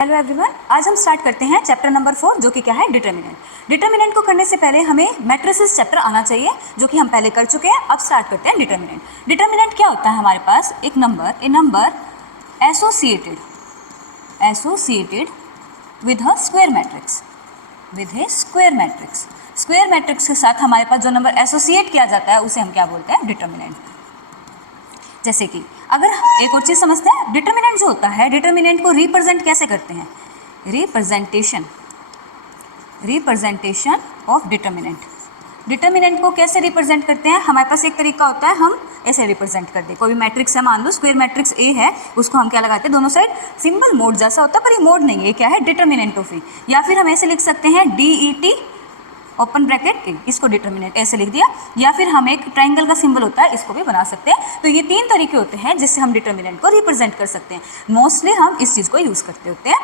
Hello everyone, आज हम start करते हैं चैप्टर नंबर 4 जो कि क्या है डिटर्मिनेंट। डिटर्मिनेंट को करने से पहले हमें मैट्रिसेस चैप्टर आना चाहिए जो कि हम पहले कर चुके हैं। अब स्टार्ट करते हैं डिटर्मिनेंट। डिटर्मिनेंट क्या होता है? हमारे पास एक number associated with a square matrix square matrix के साथ हमारे पास जो नंबर एसोसिएट किया जाता है उसे हम क्या बोलते हैं? डिटर्मिनेंट। जैसे कि अगर एक और चीज़ समझते हैं, डिटर्मिनेंट जो होता है, डिटर्मिनेंट को रिप्रेजेंट कैसे करते हैं? रिप्रेजेंटेशन ऑफ डिटर्मिनेंट को कैसे रिप्रेजेंट करते हैं? हमारे पास एक तरीका होता है, हम ऐसे रिप्रेजेंट कर दे। कोई भी मैट्रिक्स है, मान लो स्क्वायर मैट्रिक्स ए है, उसको हम क्या लगाते हैं? दोनों साइड सिंबल मोड जैसा होता है, पर ये मोड नहीं है, ये क्या है? डिटर्मिनेंट ऑफ ए। या फिर हम ऐसे लिख सकते हैं DET ओपन ब्रैकेट ए, इसको डिटर्मिनेंट ऐसे लिख दिया। या फिर हम एक ट्राइंगल का सिंबल होता है, इसको भी बना सकते हैं। तो ये तीन तरीके होते हैं जिससे हम डिटर्मिनेंट को रिप्रेजेंट कर सकते हैं। मोस्टली हम इस चीज़ को यूज़ करते होते हैं,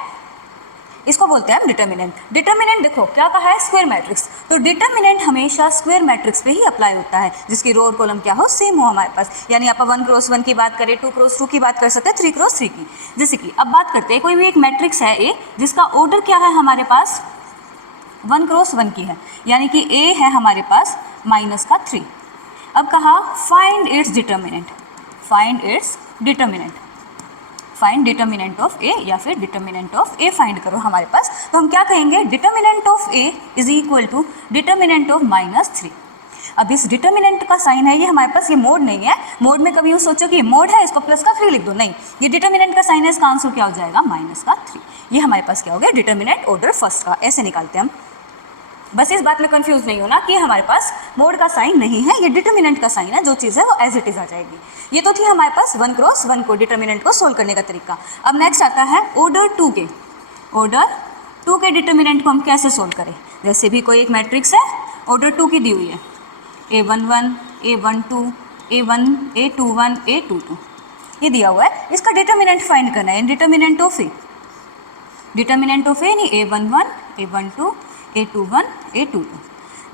इसको बोलते हैं हम डिटर्मिनेंट। डिटर्मिनेंट देखो क्या कहा है? Square matrix. तो डिटर्मिनेंट हमेशा स्क्वायर मैट्रिक्स पे ही अप्लाई होता है जिसकी रो और कॉलम क्या हो? सेम हो हमारे पास। यानी आप 1 क्रॉस 1 की बात करें, 2 क्रॉस 2 की बात कर सकते हैं, 3 क्रॉस 3 की। जैसे कि अब बात करते हैं, कोई भी एक मैट्रिक्स है ए जिसका ऑर्डर क्या है हमारे पास? 1 क्रॉस 1 की है, यानी कि ए है हमारे पास -3। अब कहा फाइंड इट्स डिटर्मिनेंट ऑफ ए, या फिर डिटर्मिनेंट ऑफ ए फाइंड करो हमारे पास। तो हम क्या कहेंगे? Determinant of A is equal to determinant of -3। अब इस डिटर्मिनेंट का साइन है, ये हमारे पास ये मोड नहीं है। मोड में कभी यूँ सोचो कि मोड है, इसको +3 लिख दो, नहीं, ये डिटर्मिनेंट का साइन है, इसका आंसर क्या हो जाएगा? -3। ये हमारे पास क्या हो गया? डिटर्मिनेंट ऑर्डर फर्स्ट का। ऐसे निकालते हैं हम। बस इस बात में कंफ्यूज नहीं होना कि हमारे पास मोड का साइन नहीं है, ये डिटर्मिनेंट का साइन है। जो चीज़ है वो एज इट इज आ जाएगी। ये तो थी हमारे पास 1 क्रॉस 1 को डिटर्मिनेंट को सोल्व करने का तरीका। अब नेक्स्ट आता है ऑर्डर 2 के डिटर्मिनेंट को हम कैसे सोल्व करें। जैसे भी कोई एक मैट्रिक्स है, ऑर्डर 2 की दी हुई है, A11 A12 A1 A21 A22, ये दिया हुआ है। इसका डिटर्मिनेंट फाइंड करना है। डिटर्मिनेंट ऑफ ए नहीं, A11 A12 A21 A22।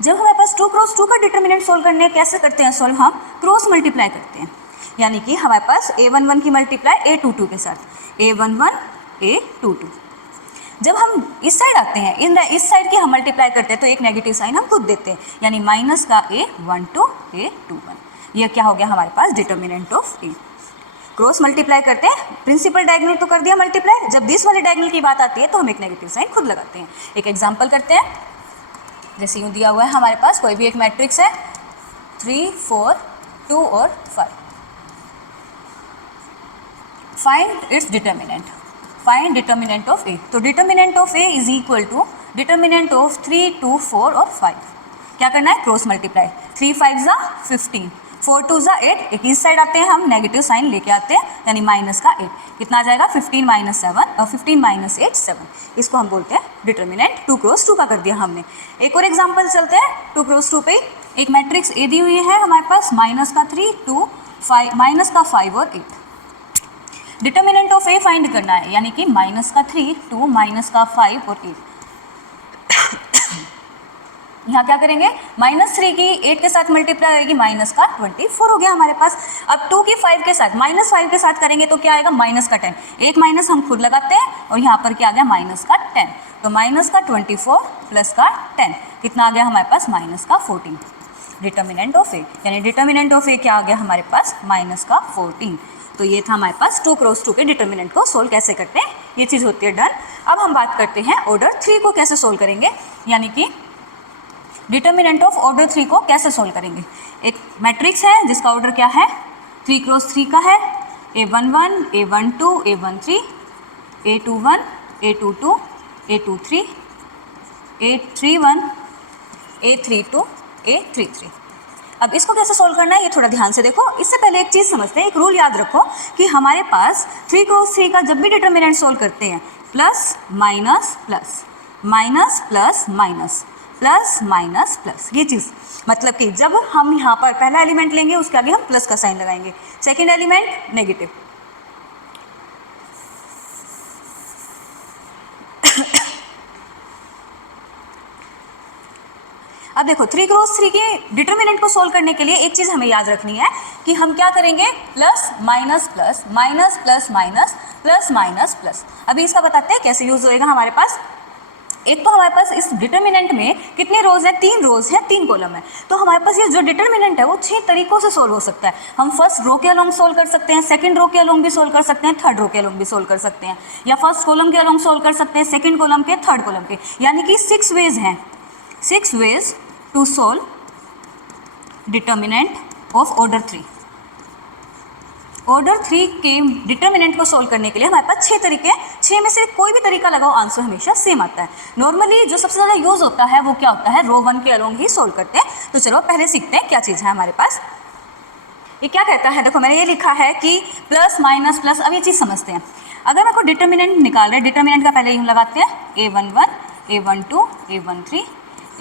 जब हमारे पास 2 क्रॉस 2 का डिटर्मिनेंट सोल्व करने कैसे करते हैं सोल्व? हम क्रॉस मल्टीप्लाई करते हैं। यानी कि हमारे पास A11 की मल्टीप्लाई A22 के साथ, A11 A22। जब हम इस साइड आते हैं, इस साइड की हम मल्टीप्लाई करते हैं, तो एक नेगेटिव साइन हम खुद देते हैं, यानी माइनस का A12 A21। यह क्या हो गया हमारे पास? Determinant of A. Cross multiply करते हैं, प्रिंसिपल डायगोनल तो कर दिया मल्टीप्लाई, जब दिस वाले डायगोनल की बात आती है तो हम एक नेगेटिव साइन खुद लगाते हैं। एक एग्जांपल करते हैं। जैसे यूँ दिया हुआ है हमारे पास कोई भी एक मैट्रिक्स है, 3 4 2 और 5। Find its determinant of A. तो determinant of A is equal to determinant of 3 2 4 और 5। क्या करना है? Cross multiply. 3 5 = 15, 4 2 = 8। एक इस साइड आते हैं, हम नेगेटिव साइन लेके आते हैं, यानी -8। कितना आ जाएगा? 15 - 7 और 15 - 8 7। इसको हम बोलते हैं डिटर्मिनेंट। 2 क्रॉस 2 का कर दिया हमने। एक और एग्जांपल चलते हैं 2 क्रॉस 2 पे। एक मैट्रिक्स ए दी हुई है हमारे पास, -3 2 5 -5 और 8। डिटर्मिनेंट ऑफ ए फाइंड करना है, यानी कि -3 2 -5 और 8। यहाँ क्या करेंगे? -3 की 8 के साथ मल्टीप्लाई होगी, -24 हो गया हमारे पास। अब 2 की 5 के साथ, -5 के साथ करेंगे तो क्या आएगा? -10। एक माइनस हम खुद लगाते हैं और यहाँ पर क्या आ गया? -10। तो -24 + 10 कितना आ गया हमारे पास? -14। डिटर्मिनेंट ऑफ ए, यानी डिटर्मिनेंट ऑफ ए क्या आ गया हमारे पास? -14। तो ये था हमारे पास 2 क्रॉस 2 के डिटर्मिनेंट को सोल्व कैसे करते हैं, ये चीज़ होती है डन। अब हम बात करते हैं ऑर्डर 3 को कैसे सोल्व करेंगे, यानी कि डिटर्मिनेंट ऑफ ऑर्डर 3 को कैसे सोल्व करेंगे। एक मैट्रिक्स है जिसका ऑर्डर क्या है? 3 क्रॉस 3 का है। A11 A12 A13 A21 A22 A23 A31 A32 A33। अब इसको कैसे सोल्व करना है ये थोड़ा ध्यान से देखो। इससे पहले एक चीज़ समझते हैं, एक रूल याद रखो कि हमारे पास 3 क्रॉस 3 का जब भी डिटर्मिनेंट सोल्व करते हैं, plus minus plus minus plus minus plus minus plus, ये चीज़ मतलब कि जब हम यहाँ पर पहला एलिमेंट लेंगे उसके आगे हम प्लस का साइन लगाएंगे, सेकेंड एलिमेंट नेगेटिव। अब देखो 3 क्रॉस 3 के डिटर्मिनेंट को सोल्व करने के लिए एक चीज़ हमें याद रखनी है कि हम क्या करेंगे? Plus minus plus minus plus minus plus minus plus. अभी इसका बताते हैं कैसे यूज होएगा हमारे पास। एक तो हमारे पास इस डिटर्मिनेंट में कितने रोज है, 3 रोज है, 3 कॉलम है। तो हमारे पास ये जो डिटर्मिनेंट है वो 6 तरीकों से सोल्व हो सकता है। हम फर्स्ट रो के अलोंग सोल्व कर सकते हैं, सेकंड रो के अलोंग भी सोल्व कर सकते हैं, थर्ड रो के अलोंग भी सोल्व कर सकते हैं, या फर्स्ट कॉलम के अलोंग सोल्व कर सकते हैं, सेकंड कॉलम के, थर्ड कॉलम के, यानी कि 6 वेज हैं, 6 ways to solve determinant of order 3। Order 3 के डिटर्मिनेंट को सोल्व करने के लिए हमारे पास 6 तरीके हैं। 6 में से कोई भी तरीका लगाओ, आंसर हमेशा सेम आता है। नॉर्मली जो सबसे ज़्यादा यूज होता है वो क्या होता है, रो 1 के अलोंग ही सोल्व करते हैं। तो चलो पहले सीखते हैं क्या चीज़ है हमारे पास। ये क्या कहता है, देखो मैंने ये लिखा है कि प्लस माइनस प्लस। अब ये चीज़ समझते हैं। अगर मेरे को डिटर्मिनेंट निकाल रहे हैं, डिटर्मिनेंट का पहले यूँ लगाते हैं, A11, A12, A13,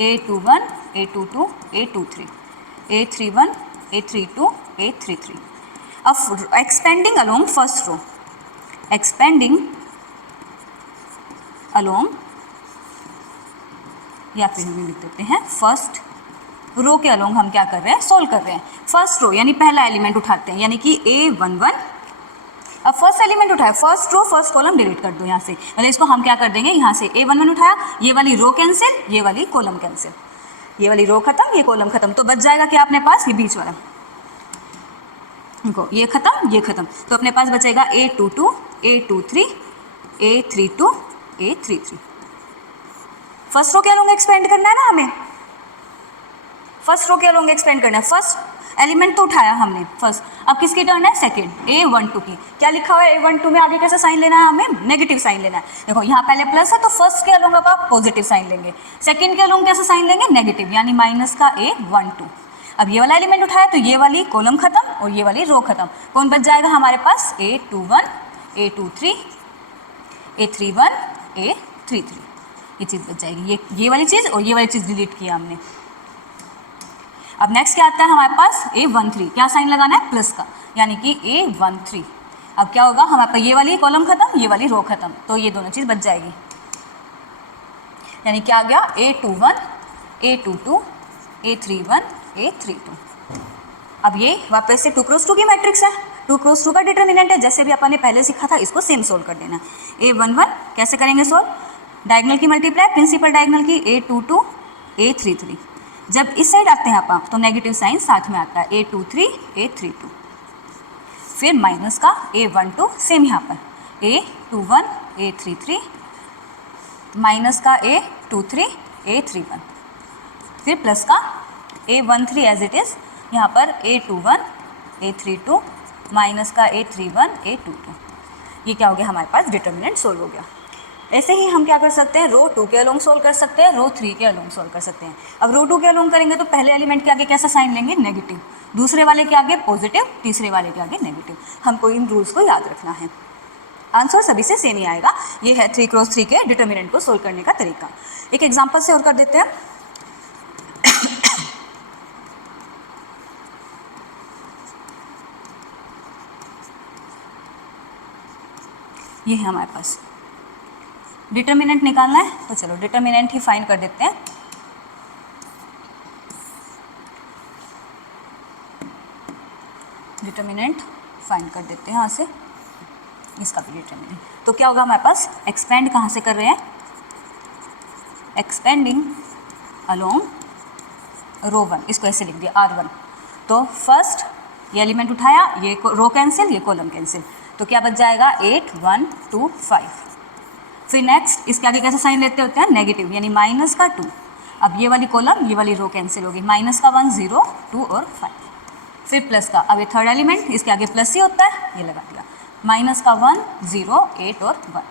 A21, A22, A23, A31, A32, A33। अब expanding along first row, expanding along, या फिर हम लिख देते हैं फर्स्ट रो के अलोंग हम क्या कर रहे हैं, सोल्व कर रहे हैं। फर्स्ट रो यानी पहला एलिमेंट उठाते हैं, यानी कि A11। अब फर्स्ट एलिमेंट उठाया, first row first column delete कर दो यहाँ से, मतलब इसको हम क्या कर देंगे, यहाँ से A11 उठाया, ये वाली रो कैंसिल, ये वाली कॉलम कैंसिल, ये वाली रो खत्म, ये कॉलम खत्म। तो बच जाएगा क्या अपने पास, ये बीच वाला, देखो ये खत्म, ये खत्म। तो अपने पास बचेगा A22, A23, A32, A33। First row के अलोंग एक्सपेंड करना है ना हमें, फर्स्ट रो के अलोंग एक्सपेंड करना है। फर्स्ट एलिमेंट तो उठाया हमने फर्स्ट, अब किसकी टर्न है, सेकंड, A12 की। क्या लिखा हुआ है A12 में, आगे कैसा साइन लेना है हमें, नेगेटिव साइन लेना है। देखो यहाँ पहले प्लस है तो फर्स्ट के अलोंग आप पॉजिटिव साइन लेंगे, सेकंड के अलोंग कैसा साइन लेंगे, नेगेटिव, यानी माइनस का A12। अब ये वाला एलिमेंट उठाया तो ये वाली कॉलम खत्म और ये वाली रो खत्म। कौन बच जाएगा हमारे पास, A21, A23, A31, A33। ये चीज़ बच जाएगी, ये वाली चीज़ और ये वाली चीज़ डिलीट किया हमने। अब नेक्स्ट क्या आता है हमारे पास, A13। क्या साइन लगाना है, प्लस का, यानी कि A13। अब क्या होगा हमारे पास, ये वाली कॉलम खत्म, ये वाली रो खत्म, तो ये दोनों चीज़ बच जाएगी। यानी क्या आ गया, A21, A22, A31, A32। अब ये वापस से 2 क्रॉस 2 की मैट्रिक्स है, 2 क्रॉस 2 का डिटर्मिनेंट है, जैसे भी अपन ने पहले सीखा था, इसको सेम सोल्व कर देना। A11 कैसे करेंगे सोल्व, डायगोनल की मल्टीप्लाई, प्रिंसिपल डायगोनल की, A22, A33। जब इस साइड आते हैं अपन तो नेगेटिव साइन साथ में आता है, A23, A32। फिर माइनस का A12, सेम यहाँ पर A21, A33, माइनस का A23, A31। फिर प्लस का A13 एज इट इज़, यहाँ पर A21, A32, माइनस का A31, A22। ये क्या हो गया हमारे पास, डिटर्मिनेंट सोल्व हो गया। ऐसे ही हम क्या कर सकते हैं, रो 2 के अलोंग सोल्व कर सकते हैं, रो 3 के अलोंग सोल्व कर सकते हैं। अब रो 2 के अलोंग करेंगे तो पहले एलिमेंट के आगे कैसा साइन लेंगे, नेगेटिव, दूसरे वाले के आगे पॉजिटिव, तीसरे वाले के आगे नेगेटिव। हमको इन रूल्स को याद रखना है, आंसर सभी से सेम ही आएगा। ये है 3 क्रॉस 3 के डिटर्मिनेंट को सोल्व करने का तरीका। एक एग्जाम्पल से और कर देते हैं। ये है हमारे पास, डिटर्मिनेंट निकालना है, तो चलो डिटर्मिनेंट ही फाइंड कर देते हैं। डिटर्मिनेंट फाइंड कर देते हैं यहाँ से, इसका भी डिटर्मिनेंट। तो क्या होगा हमारे पास, एक्सपेंड कहाँ से कर रहे हैं, एक्सपेंडिंग अलोंग रो 1, इसको ऐसे लिख दिया R1। तो फर्स्ट ये एलिमेंट उठाया, ये रो कैंसिल, ये कॉलम कैंसिल, तो क्या बच जाएगा, 8, 1, 2, 5। फिर नेक्स्ट इसके आगे कैसे साइन लेते होते हैं, नेगेटिव, यानी माइनस का 2। अब ये वाली कॉलम, ये वाली रो कैंसिल होगी, माइनस का 1, 0, 2 और 5। फिर प्लस का, अब ये थर्ड एलिमेंट, इसके आगे प्लस ही होता है, ये लगा दिया, माइनस का 1, 0, 8 और 1।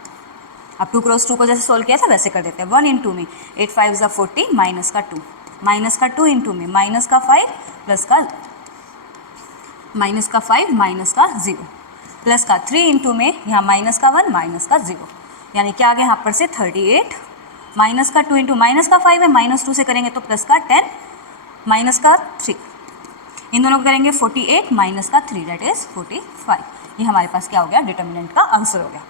अब 2 क्रॉस 2 को जैसे सोल्व किया था वैसे कर देते हैं। 1 इंटू में 8 5 ज़ा 40, माइनस का 2, माइनस का 2 इंटू में माइनस का 5, प्लस का माइनस का 5, माइनस का 0, प्लस का 3 इंटू में यहाँ माइनस का 1, माइनस का 0, यानी क्या आ गया यहाँ पर से 38, माइनस का 2 इंटू माइनस का 5 है, माइनस 2 से करेंगे तो प्लस का 10, माइनस का 3, इन दोनों को करेंगे 48, माइनस का 3, दैट इज़ 45। ये हमारे पास क्या हो गया, डिटर्मिनेंट का आंसर हो गया।